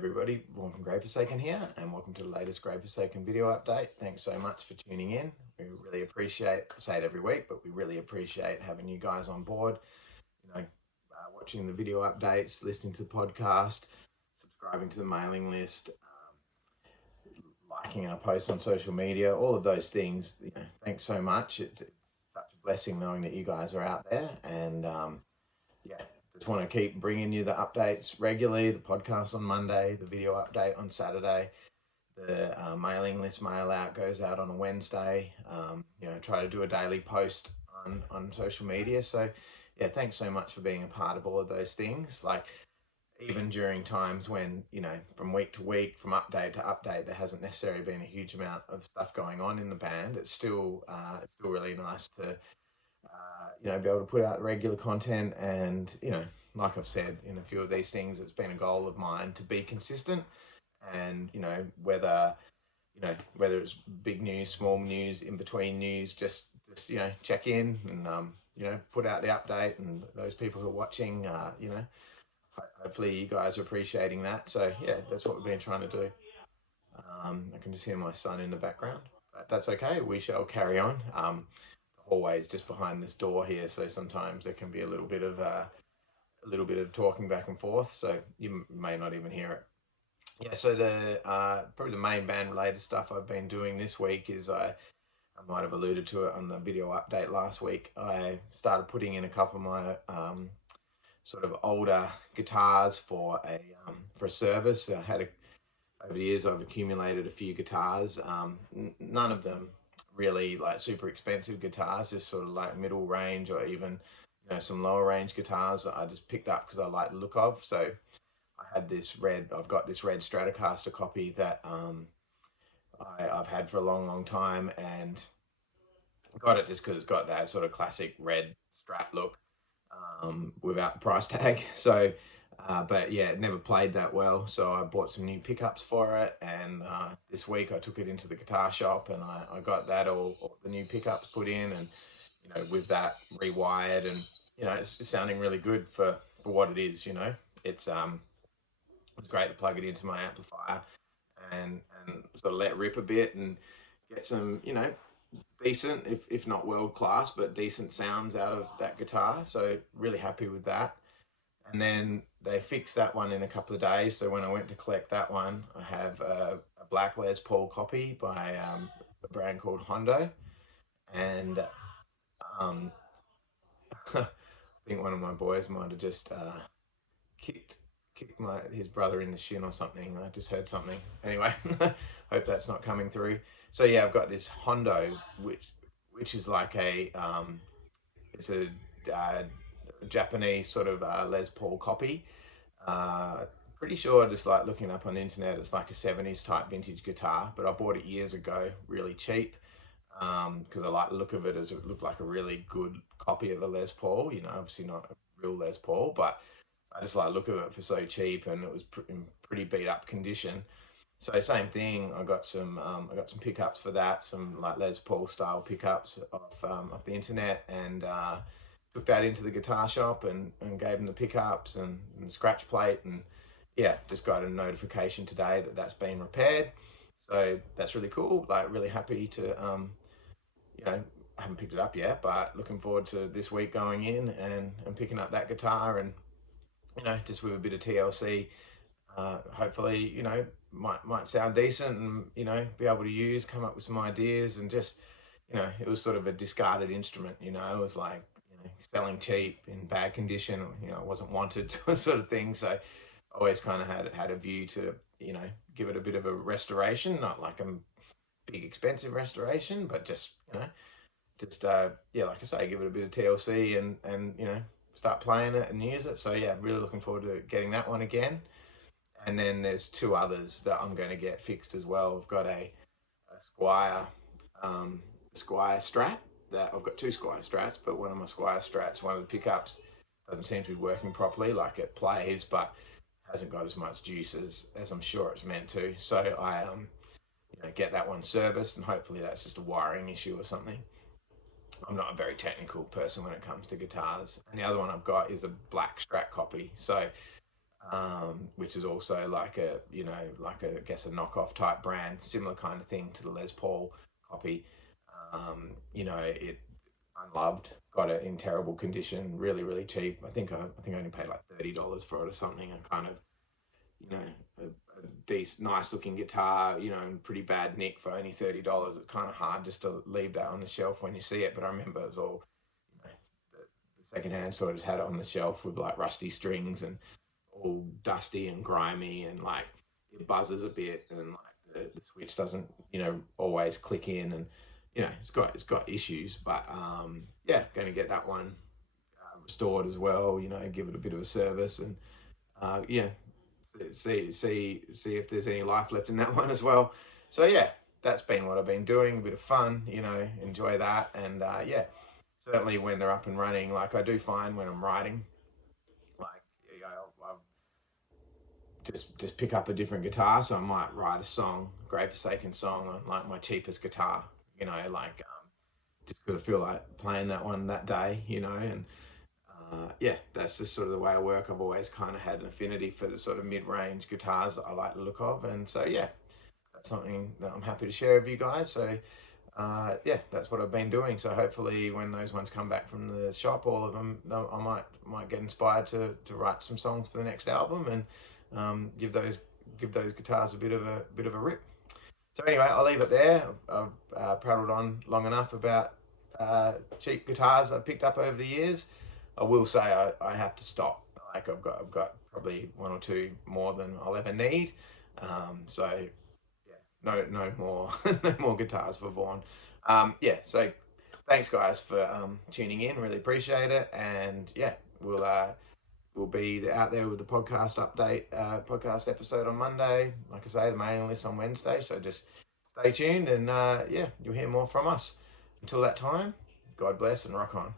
everybody, Vaughan from Grey Forsaken here, and welcome to the latest Grey Forsaken video update. Thanks so much for tuning in. We really appreciate, I say it every week, but we really appreciate having you guys on board, watching the video updates, listening to the podcast, subscribing to the mailing list, liking our posts on social media, all of those things. Thanks so much. It's such a blessing knowing that you guys are out there, and yeah, just want to keep bringing you the updates regularly. The podcast on Monday, the video update on Saturday, the mailing list mail out goes out on a Wednesday. Try to do a daily post on social media. So yeah, thanks so much for being a part of all of those things. Like, even during times when, from week to week, from update to update, there hasn't necessarily been a huge amount of stuff going on in the band. It's still really nice to be able to put out regular content. And like I've said in a few of these things, it's been a goal of mine to be consistent. And whether it's big news, small news, in between news, just check in and put out the update. And those people who are watching, hopefully you guys are appreciating that. So yeah, that's what we've been trying to do. I can just hear my son in the background, but that's okay. We shall carry on. The hallway is just behind this door here, so sometimes there can be a little bit of talking back and forth. So you may not even hear it. Yeah. So the probably the main band related stuff I've been doing this week is I might have alluded to it on the video update last week. I started putting in a couple of my sort of older guitars for a service. Over the years, I've accumulated a few guitars. None of them really like super expensive guitars, just sort of like middle range or even some lower range guitars that I just picked up because I like the look of. So I've got this red Stratocaster copy that I've had for a long, long time, and got it just because it's got that sort of classic red Strat look without the price tag. So, but yeah, it never played that well. So I bought some new pickups for it, and this week I took it into the guitar shop, and I got that all the new pickups put in, and with that rewired, and it's sounding really good for what it is. It's great to plug it into my amplifier and sort of let rip a bit and get some decent, if not world class, but decent sounds out of that guitar. So really happy with that. And then they fixed that one in a couple of days. So when I went to collect that one, I have a black Les Paul copy by a brand called Hondo. And I think one of my boys might have just kicked his brother in the shin or something. I just heard something. Anyway, hope that's not coming through. So yeah, I've got this Hondo, which is like it's a Japanese sort of Les Paul copy. Pretty sure, just like looking up on the internet, it's like a 70s type vintage guitar, but I bought it years ago, really cheap, because I like the look of it, as it looked like a really good copy of a Les Paul. Obviously not a real Les Paul, but I just like the look of it for so cheap, and it was in pretty beat up condition. So same thing. I got some pickups for that, some like Les Paul style pickups off the internet, and took that into the guitar shop and gave them the pickups and the scratch plate, and yeah, just got a notification today that that's been repaired. So that's really cool. Like, really happy to I haven't picked it up yet, but looking forward to this week going in and picking up that guitar, and just with a bit of TLC, hopefully, might sound decent, and be able to use, come up with some ideas, and just it was sort of a discarded instrument. It was like selling cheap in bad condition. It wasn't wanted sort of thing. So I always kind of had a view to give it a bit of a restoration, not like a big expensive restoration, but just yeah, like I say, give it a bit of TLC and start playing it and use it. So yeah, really looking forward to getting that one again. And then there's two others that I'm going to get fixed as well. I've got a Squire Strat. That I've got two Squire Strats, but one of my Squire Strats, one of the pickups doesn't seem to be working properly. Like, it plays, but hasn't got as much juice as I'm sure it's meant to. So I get that one serviced, and hopefully that's just a wiring issue or something. I'm not a very technical person when it comes to guitars. And the other one I've got is a black Strat copy. So which is also like a, like a, I guess, a knockoff type brand, similar kind of thing to the Les Paul copy. It unloved, got it in terrible condition, really, really cheap. I think I only paid like $30 for it or something. And kind of, a decent, nice looking guitar, in pretty bad nick for only $30. It's kind of hard just to leave that on the shelf when you see it. But I remember it was all, the secondhand store just had it on the shelf with like rusty strings and all dusty and grimy, and like it buzzes a bit, and like the switch doesn't always click in, and it's got issues. But yeah, going to get that one restored as well, give it a bit of a service, and yeah, see if there's any life left in that one as well. So yeah, that's been what I've been doing, a bit of fun, enjoy that. And yeah, certainly when they're up and running, like I do find when I'm writing, like, I'll just pick up a different guitar. So I might write a song, Grave Forsaken song, on like my cheapest guitar, like, just because I feel like playing that one that day, and yeah, that's just sort of the way I work. I've always kind of had an affinity for the sort of mid-range guitars that I like the look of, and so yeah, that's something that I'm happy to share with you guys. So yeah, that's what I've been doing. So hopefully, when those ones come back from the shop, all of them, I might get inspired to write some songs for the next album, and give those guitars a bit of a rip. So anyway, I'll leave it there. I've prattled on long enough about cheap guitars I've picked up over the years. I will say I have to stop. Like I've got probably one or two more than I'll ever need. So yeah, no more no more guitars for Vaughan. Yeah, so thanks guys for tuning in. Really appreciate it. And yeah, we'll be out there with the podcast update, podcast episode on Monday. Like I say, the mailing list on Wednesday. So just stay tuned, and yeah, you'll hear more from us. Until that time, God bless and rock on.